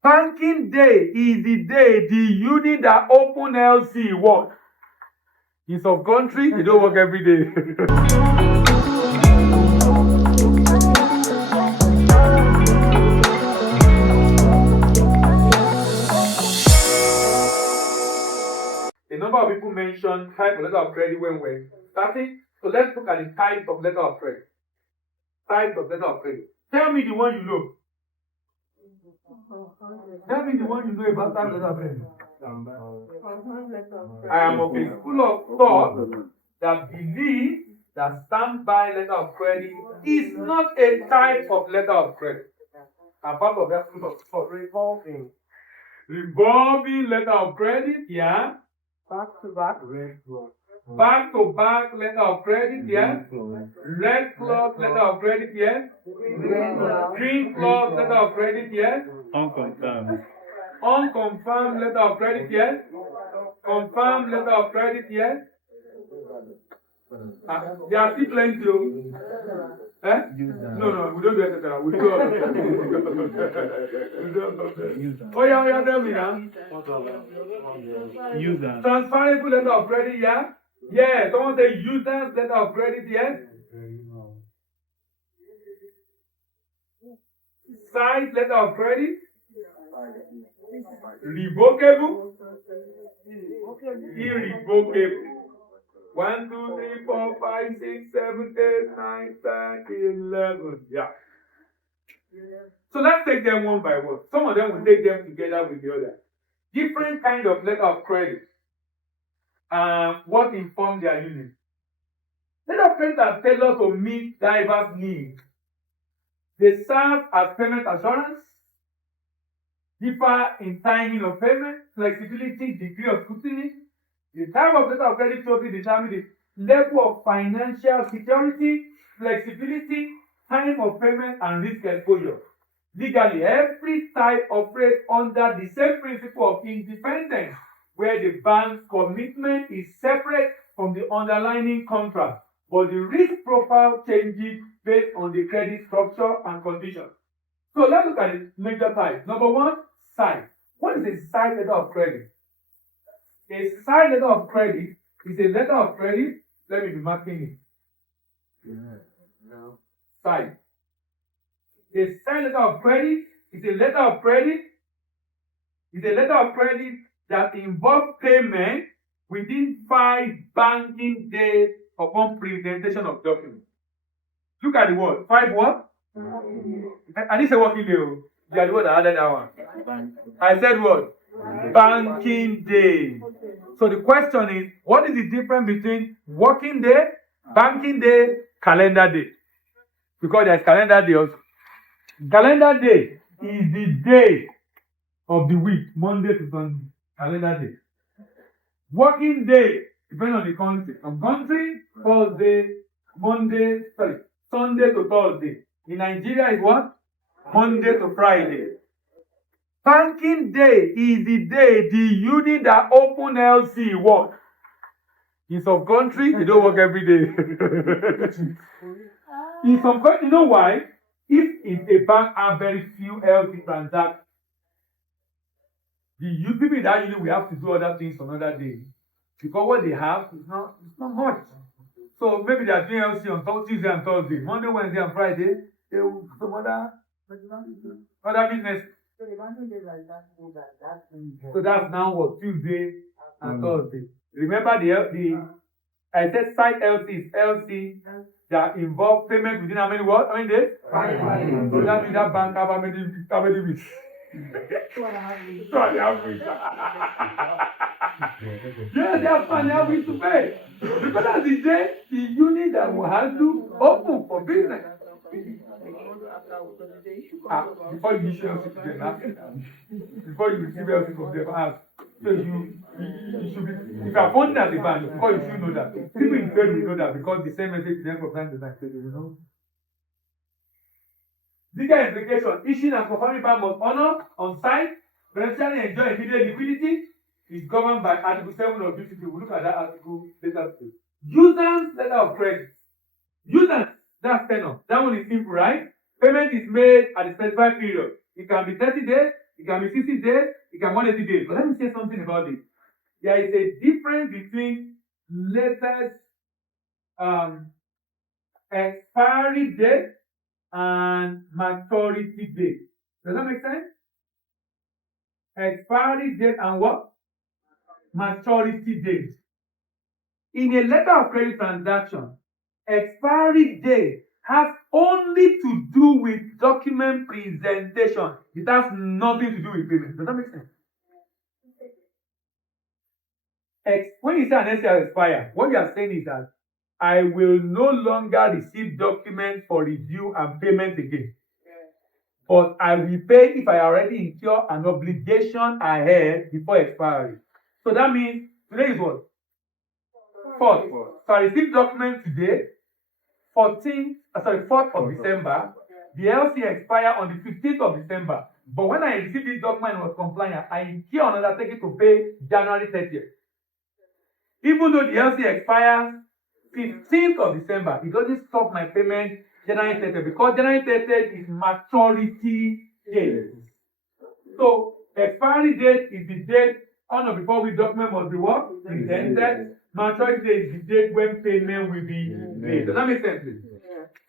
Banking day is the day the unit that open LC work. In some country, they don't work every day. A number of people mentioned type of letter of credit when we're starting. So let's look at the type of letter of credit. Type of letter of credit. Tell me the one you know. Tell me the one you know about type of letter of credit. I am of a school of thought that believes that standby letter of credit is not a type of letter of credit. I'm part of that school of thought. Revolving letter of credit, yeah. Back to back letter of credit, yes. Red cloth letter of credit, yes. Green cloth letter of credit, yes. Unconfirmed letter of credit, yes. Confirmed letter of credit, yes. There are still plenty. Eh? No, we don't do etc. We do all of them. Oh yeah, tell me now. User. Transferable letter of credit, yeah? Yeah, someone say user's letter of credit, yes? Signed letter of credit? Revocable? Irrevocable. 1, 2, 3, 4, 5, 6, 7, 8, 9, 10, 11. Yeah. So let's take them one by one. Some of them will take them together with the other. Different kind of letter of credit. What informs their unit? Letter of credit are tailored to meet diverse needs. They serve as payment assurance, differ in timing of payment, flexibility, degree of scrutiny. The type of letter of credit totally determines the level of financial security, flexibility, time of payment, and risk exposure. Legally, every type operates under the same principle of independence, where the bank's commitment is separate from the underlying contract, but the risk profile changes based on the credit structure and conditions. So let's look at the major types. Number one, side. What is a side letter of credit? A side letter of credit is a letter of credit. Let me be marking it. Side. A side letter of credit is a letter of credit. Is a letter of credit that involves payment within 5 banking days upon presentation of documents. Look at the word. 5 what? I didn't say working day. You are the one that added that one. I said what? Banking day. So the question is, what is the difference between working day, banking day, calendar day? Because there's calendar day also. Calendar day is the day of the week, Monday to Sunday. Calendar day. Working day depends on the country. From country, Sunday to Thursday. In Nigeria is what? Monday to Friday. Banking day is the day the unit that open LC work. In some country, they don't work every day. In some country, you know why? If a bank have very few LC transactions, the people in that unit will have to do other things on another day. Because what they have is not much. So maybe they are doing LC on Tuesday and Thursday. Monday, Wednesday, and Friday, they will do some other business. So that's now what? Tuesday and Thursday. Remember I said site LC is LC that involve payment within how many days? How many days? 5 days. So that means that bank have how many weeks? 2.5 weeks. Yes, they have 2.5 weeks to pay. Because that's the day the unit that will handle open for business. Before you issue LC to them, before you receive LC from them, ask. So you should be, if you are funding as a bank, because you should know that. People in trade will know that because the same message to them from time to time, you know. Legal implication, issuing and confirming bank must honor on site, potentially enjoy immediate liquidity, is governed by Article 7 of UCC. We'll look at that article later today. User's letter of credit. User, that's tenor. That one is simple, right? Payment is made at a specified period. It can be 30 days, It can be 60 days, it can be 180 days. But let me say something about it. There is a difference between letters expiry date and maturity date. Does that make sense? Expiry date and what? Maturity date. In a letter of credit transaction, expiry date has only to do with document presentation. It has nothing to do with payment. Does that make sense? When you say an NCR expire, what you are saying is that I will no longer receive documents for review and payment again. But I will pay if I already incur an obligation ahead before expiry. So that means today is what? 4th. So I receive document today, 4th of December. The LC expire on the 15th of December. But when I received this document and was compliant, I incur an undertaking to pay January 30th. Even though the LC expires 15th of December, it doesn't stop my payment January 30th because January 30th is maturity date. So expiry date is the date on or before which document must be what? Presented. Maturity date is the date when payment will be made. Does that make sense?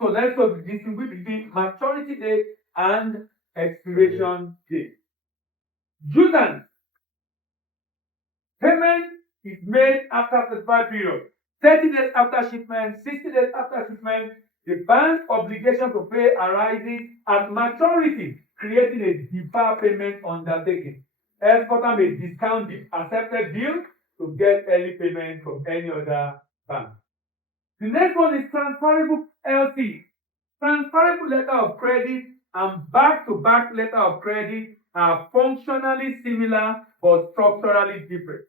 So let's distinguish between maturity date and expiration date. Judan. Payment is made after the 5 period. 30 days after shipment, 60 days after shipment, the bank's obligation to pay arises at maturity, creating a deferred payment undertaking. Exporter may discount the accepted bill to get early payment from any other bank. The next one is transferable LC. Transferable letter of credit and back-to-back letter of credit are functionally similar but structurally different.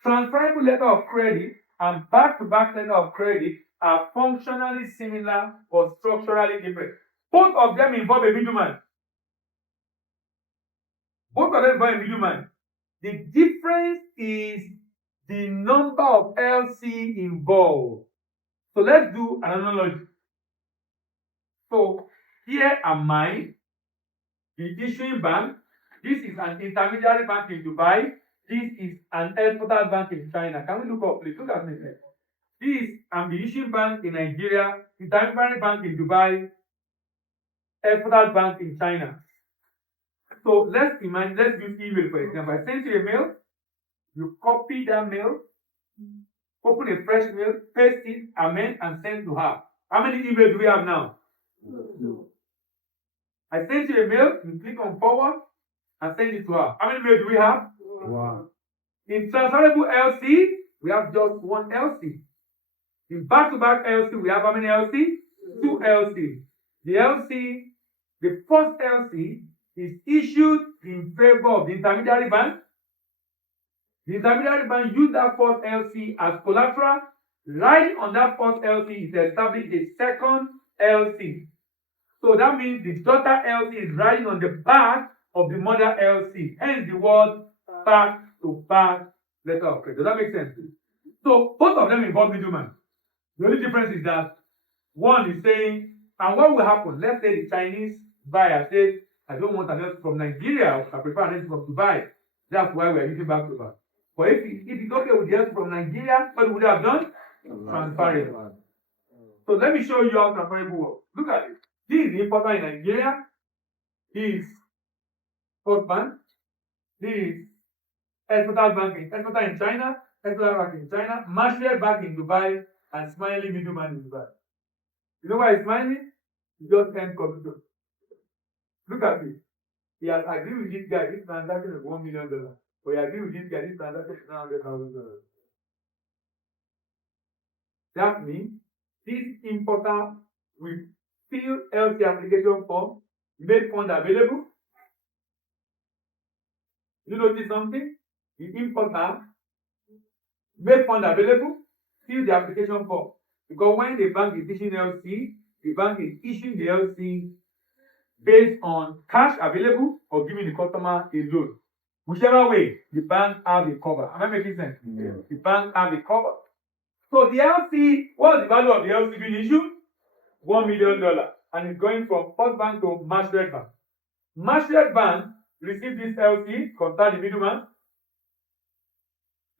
Transferable letter of credit and back-to-back letter of credit are functionally similar but structurally different. Both of them involve a middleman. The difference is the number of LC involved. So let's do an analogy. So here am I, the issuing bank. This is an intermediary bank in Dubai. This is an exporter bank in China. Can we look up, please? Look at me. This I'm the issuing bank in Nigeria, intermediary bank in Dubai, exporter bank in China. So let's use email for example. I send you a mail, you copy that mail, open a fresh mail, paste it, amend, and send to her. How many emails do we have now? No. I send you a mail, you click on forward, and send it to her. How many mails do we have? Wow. In transferable LC, we have just one LC. In back-to-back LC, we have how many LC? 2 LC. The first LC is issued in favor of the intermediary bank. The intermediary bank used that first LC as collateral. Riding on that first LC is established a second LC. So that means the daughter LC is riding on the back of the mother LC. Hence the word back-to-back letter of credit. Does that make sense? So both of them involve middleman. The only difference is that one is saying, and what will happen? Let's say the Chinese buyer says, I don't want an LC from Nigeria, I prefer an LC from Dubai. That's why we are using back-to-back. But if it's okay with the LC from Nigeria, what would have done? Transferable. So let me show you how transferable works. Look at it. This is the importer in Nigeria. This is Port Bank. This is exporter in China, Marshall Bank in Dubai, and Smiley middleman in Dubai. You know why it's Smiley? He just sent computer. Look at it. He has agreed with this guy, this transaction is $1 million. But he agreed with this guy, this transaction is $900,000. That means this importer will fill LC application form, make fund available. You notice something? The importer make fund available, fill the application form. Because when the bank is issuing LC, the bank is issuing the LC based on cash available or giving the customer a loan. Whichever way, the bank have a cover. Am I making sense? Yeah. The bank have a cover. So the LC, what's the value of the LC being issued? $1 million. And it's going from First Bank to Marshall Bank. Marshall Bank received this LC, contact the middleman.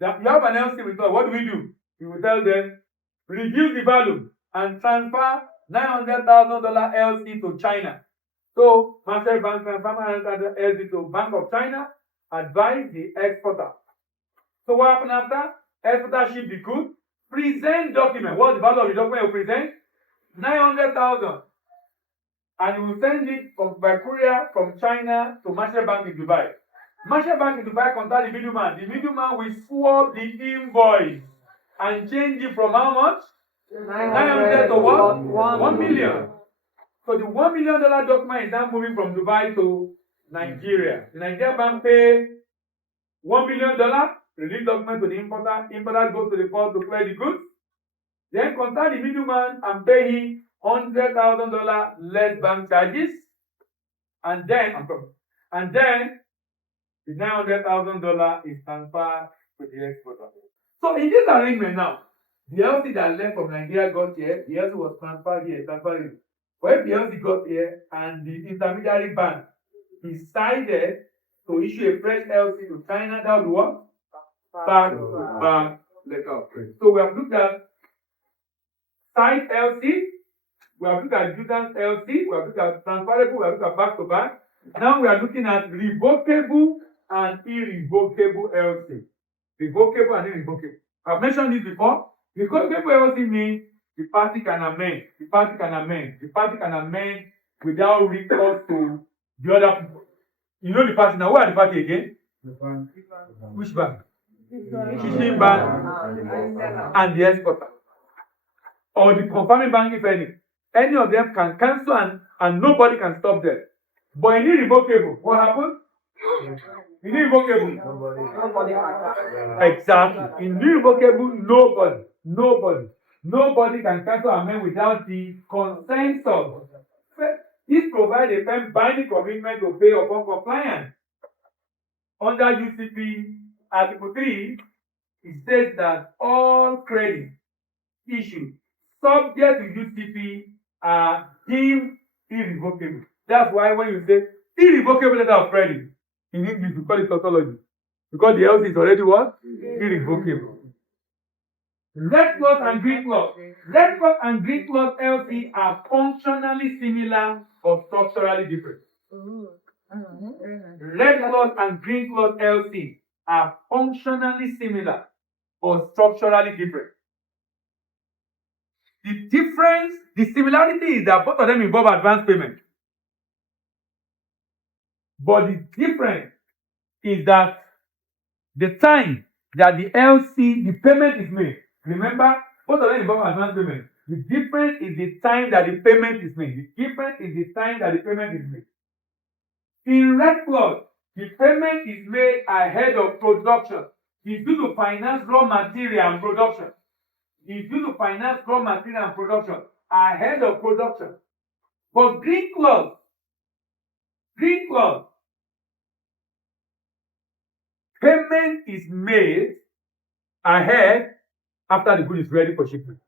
You have an LC with us. What do? We will tell them, reduce the value and transfer $900,000 LC to China. So Marshall Bank transfer $900,000 LC to Bank of China, advise the exporter. So what happened after? Exporter ship the goods, present document. What's the value of the document you present? 900,000. And you will send it by courier from China to Marshall Bank in Dubai. Marshall Bank in Dubai contact the middleman. The middleman will swap the invoice and change it from how much? 900 to what? 1 million. So the $1 million document is now moving from Dubai to Nigeria. The Nigerian bank pay $1 million, release document to the importer. Importer goes to the port to clear the goods. Then contact the middleman and pay him $100,000 less bank charges. And then the $900,000 is transferred to the exporter. So in this arrangement now, the LC that left from Nigeria got here, the LC was transferred here, transferred here. But if the LC got here and the intermediary bank decided to issue a fresh LC to China, that would what? Bank letter of credit. So we have looked at signed LC, we have looked at adjudant LC, we have looked at transferable, we have looked at back to back. Now we are looking at revocable and irrevocable LC. Revocable and irrevocable. I've mentioned this before. Revocable LC means the party can amend. The party can amend. The party can amend without recourse to the other people. You know the party now. Who are the party again? The bank. Which bank? Shipping bank and the exporter. Or the confirming bank, if any. Any of them can cancel and nobody can stop them. But in irrevocable, what happens? In irrevocable, nobody. Exactly. In irrevocable, nobody can cancel amendment without the consensus. This provides a firm binding commitment to pay upon compliance. Under UCP Article 3, it says that all credit issued subject to UCP are deemed irrevocable. That's why when you say irrevocable letter of credit, in English we call it tautology. Because the LC is already what? Irrevocable. Red cloth and green cloth. Red cloth and green cloth LC are functionally similar or structurally different. Red cloth and green cloth LC are functionally similar or structurally different. The similarity is that both of them involve advance payment. But the difference is that the time that the LC, the payment is made. Remember, both of them involve advance payment. The difference is the time that the payment is made. The difference is the time that the payment is made. In red cloth, the payment is made ahead of production. It's due to finance raw material and production. It's due to finance raw material and production ahead of production. But green cloth, payment is made ahead after the good is ready for shipment.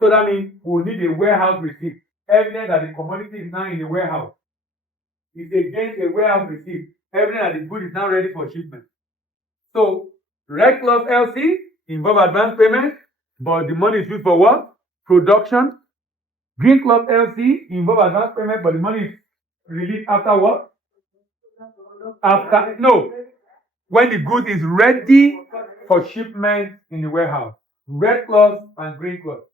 So that means we'll need a warehouse receipt, evidence that the commodity is now in the warehouse. It's against a warehouse receipt, evidence that the good is now ready for shipment. So red cloth LC involve advance payment, but the money is used for what? Production. Green cloth LC involve advance payment, but the money is released after what? When the good is ready for shipment in the warehouse. Red cloth and green cloth.